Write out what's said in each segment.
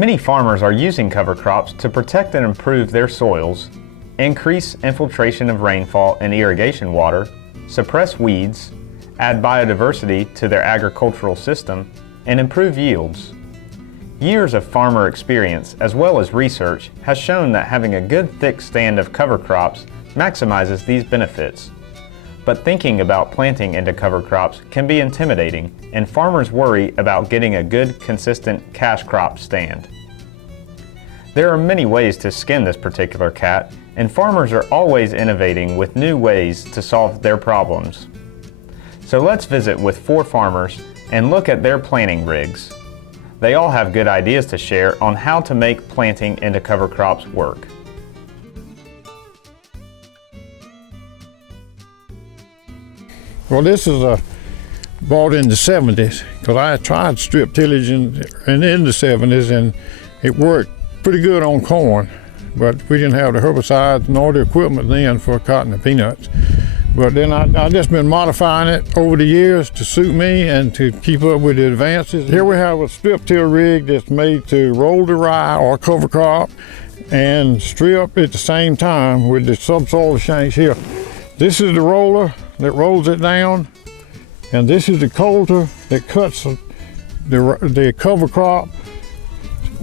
Many farmers are using cover crops to protect and improve their soils, increase infiltration of rainfall and irrigation water, suppress weeds, add biodiversity to their agricultural system, and improve yields. Years of farmer experience as well as research has shown that having a good thick stand of cover crops maximizes these benefits. But thinking about planting into cover crops can be intimidating, and farmers worry about getting a good, consistent cash crop stand. There are many ways to skin this particular cat, and farmers are always innovating with new ways to solve their problems. So let's visit with 4 farmers and look at their planting rigs. They all have good ideas to share on how to make planting into cover crops work. Well, this is bought in the 70s, because I tried strip tillage in the 70s, and it worked pretty good on corn, but we didn't have the herbicides nor the equipment then for cotton and peanuts. But then I've just been modifying it over the years to suit me and to keep up with the advances. Here we have a strip till rig that's made to roll the rye or cover crop and strip at the same time with the subsoil shanks here. This is the roller that rolls it down, and this is the coulter that cuts the cover crop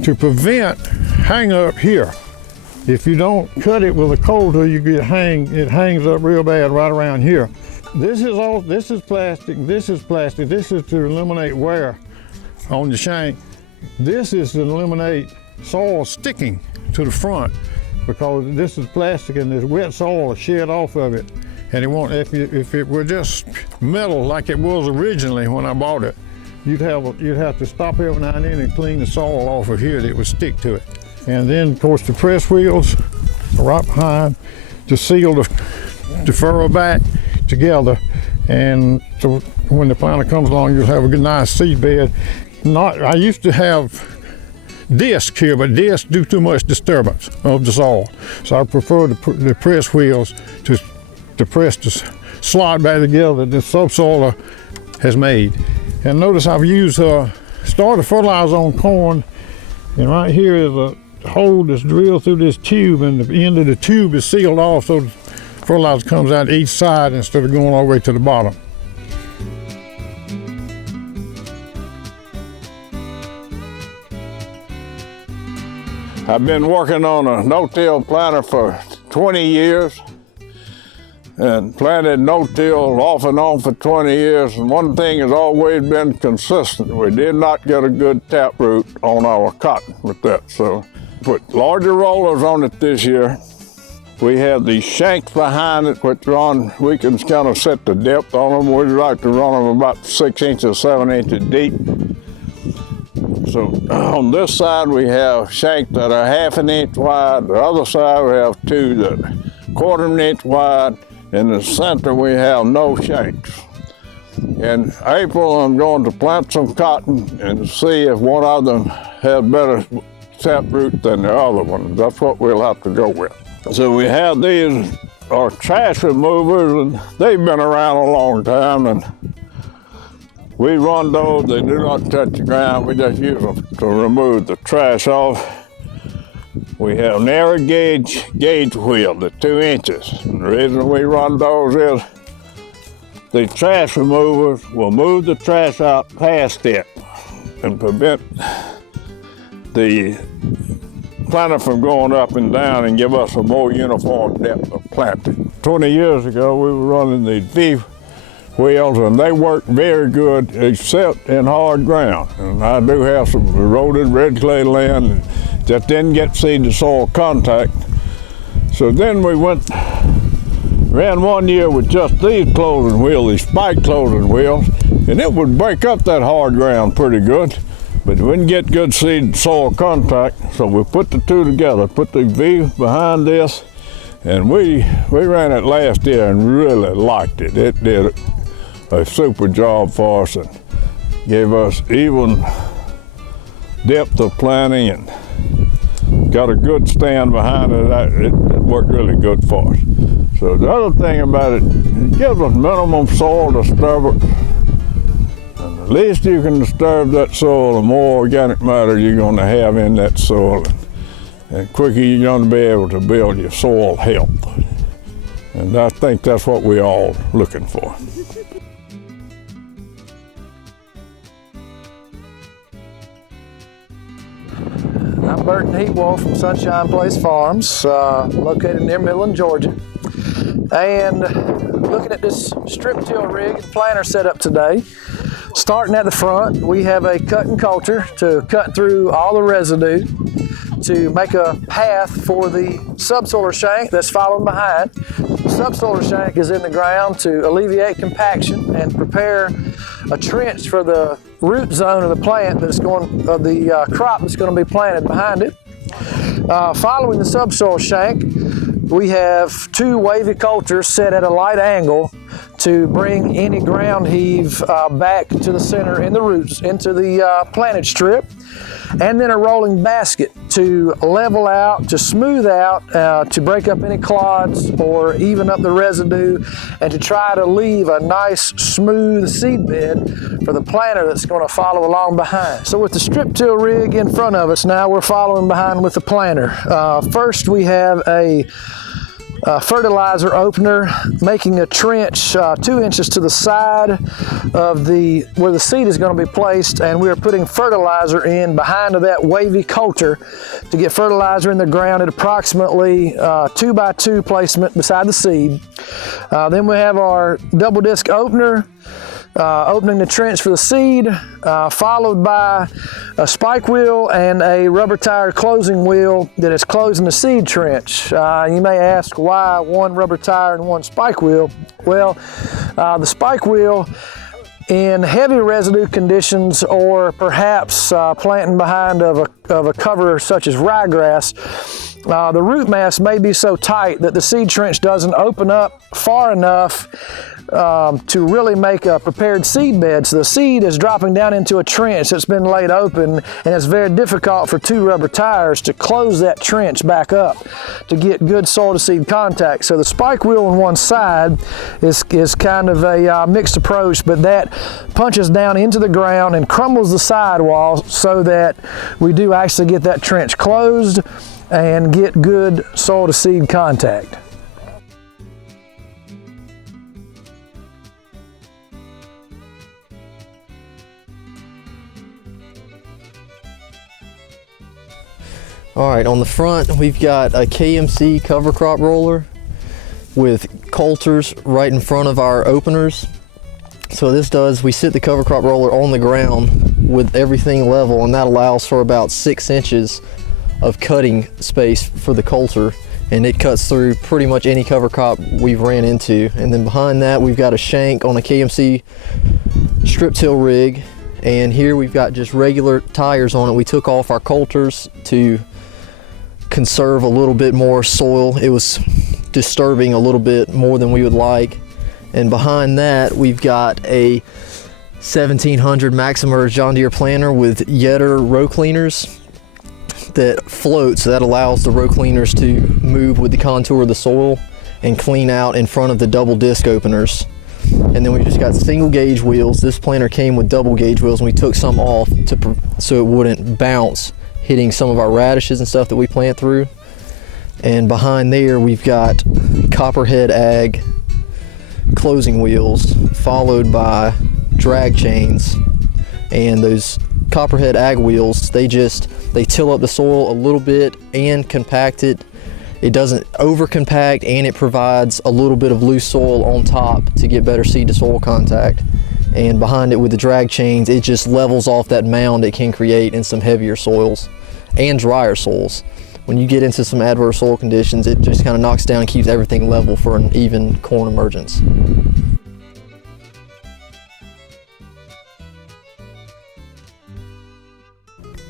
to prevent hang up here. If you don't cut it with a coulter, it hangs up real bad right around here. This is plastic, this is plastic. This is to eliminate wear on the shank. This is to eliminate soil sticking to the front, because this is plastic and there's wet soil shed off of it. And it won't, if it were just metal like it was originally when I bought it, you'd have to stop every now and then and clean the soil off of here that would stick to it. And then, of course, the press wheels are right behind to seal the furrow back together. And so when the planter comes along, you'll have a good, nice seed bed. I used to have discs here, but discs do too much disturbance of the soil. So I prefer the press wheels to press the slot back together that the subsoiler has made. And notice I've used starter fertilizer on corn, and right here is a hole that's drilled through this tube, and the end of the tube is sealed off so the fertilizer comes out each side instead of going all the way to the bottom. I've been working on a no-till planter for 20 years. And planted no-till off and on for 20 years, and one thing has always been consistent. We did not get a good taproot on our cotton with that, so put larger rollers on it this year. We have these shanks behind it, which we can kind of set the depth on them. We'd like to run them about 6 inches, 7 inches deep. So on this side we have shanks that are 1/2 inch wide. The other side we have 2 that are 1/4 inch wide. In the center we have no shanks. In April I'm going to plant some cotton and see if one of them has better taproot than the other one. That's what we'll have to go with. So we have these are trash removers, and they've been around a long time, and we run those. They do not touch the ground. We just use them to remove the trash off. We have narrow gauge wheel, the 2 inches. And the reason we run those is the trash removers will move the trash out past it and prevent the planter from going up and down and give us a more uniform depth of planting. 20 years ago, we were running these V wheels, and they work very good except in hard ground. And I do have some eroded red clay land and just didn't get seed to soil contact. So then we ran one year with just these closing wheels, these spike closing wheels, and it would break up that hard ground pretty good, but we didn't get good seed to soil contact. So we put the two together, put the V behind this, and we ran it last year and really liked it. It did a super job for us and gave us even depth of planting and got a good stand behind it. It worked really good for us. So the other thing about it, it gives us minimum soil disturbance. And The least you can disturb that soil, the more organic matter you're going to have in that soil. And quicker you're going to be able to build your soil health. And I think that's what we're all looking for. I'm Burton Heatwole from Sunshine Place Farms, located near Midland, Georgia. And looking at this strip till rig and planter setup today. Starting at the front, we have a cutting coulter to cut through all the residue to make a path for the subsoiler shank that's following behind. The subsoiler shank is in the ground to alleviate compaction and prepare a trench for the root zone of the plant that's going, of the crop that's going to be planted behind it. Following the subsoil shank, we have two wavy coulters set at a light angle to bring any ground heave back to the center in the roots, into the planted strip, and then a rolling basket to level out, to smooth out, to break up any clods or even up the residue, and to try to leave a nice smooth seed bed for the planter that's going to follow along behind. So with the strip till rig in front of us now, we're following behind with the planter. First we have a fertilizer opener, making a trench 2 inches to the side of where the seed is going to be placed, and we are putting fertilizer in behind of that wavy coulter to get fertilizer in the ground at approximately 2 by 2 placement beside the seed. Then we have our double disc opener, opening the trench for the seed, followed by a spike wheel and a rubber tire closing wheel that is closing the seed trench. You may ask why one rubber tire and one spike wheel. Well, the spike wheel in heavy residue conditions, or perhaps planting behind of a cover such as ryegrass, the root mass may be so tight that the seed trench doesn't open up far enough to really make a prepared seed bed. So the seed is dropping down into a trench that's been laid open, and it's very difficult for two rubber tires to close that trench back up to get good soil to seed contact. So the spike wheel on one side is kind of a mixed approach, but that punches down into the ground and crumbles the sidewall so that we do actually get that trench closed and get good soil to seed contact. All right, on the front, we've got a KMC cover crop roller with coulters right in front of our openers. So this does, we sit the cover crop roller on the ground with everything level, and that allows for about 6 inches of cutting space for the coulter, and it cuts through pretty much any cover crop we've ran into. And then behind that, we've got a shank on a KMC strip till rig, and here we've got just regular tires on it. We took off our coulters to conserve a little bit more soil. It was disturbing a little bit more than we would like. And behind that, we've got a 1700 Maximer John Deere planter with Yetter row cleaners that float, so that allows the row cleaners to move with the contour of the soil and clean out in front of the double disc openers. And then we just got single gauge wheels. This planter came with double gauge wheels, and we took some off so it wouldn't bounce, hitting some of our radishes and stuff that we plant through. And behind there, we've got Copperhead Ag closing wheels, followed by drag chains. And those Copperhead Ag wheels, they till up the soil a little bit and compact it. It doesn't over compact, and it provides a little bit of loose soil on top to get better seed to soil contact. And behind it with the drag chains, it just levels off that mound it can create in some heavier soils and drier soils. When you get into some adverse soil conditions, it just kind of knocks down and keeps everything level for an even corn emergence.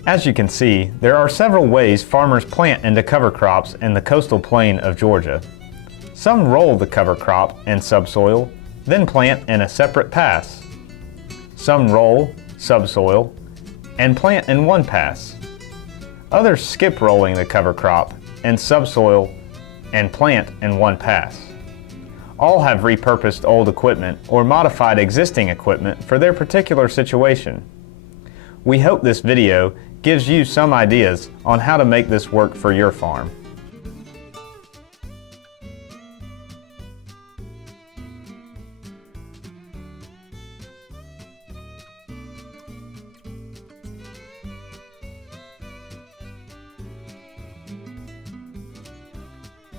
As you can see, there are several ways farmers plant into cover crops in the coastal plain of Georgia. Some roll the cover crop in subsoil, then plant in a separate pass. Some roll, subsoil, and plant in one pass. Others skip rolling the cover crop in subsoil and plant in one pass. All have repurposed old equipment or modified existing equipment for their particular situation. We hope this video gives you some ideas on how to make this work for your farm.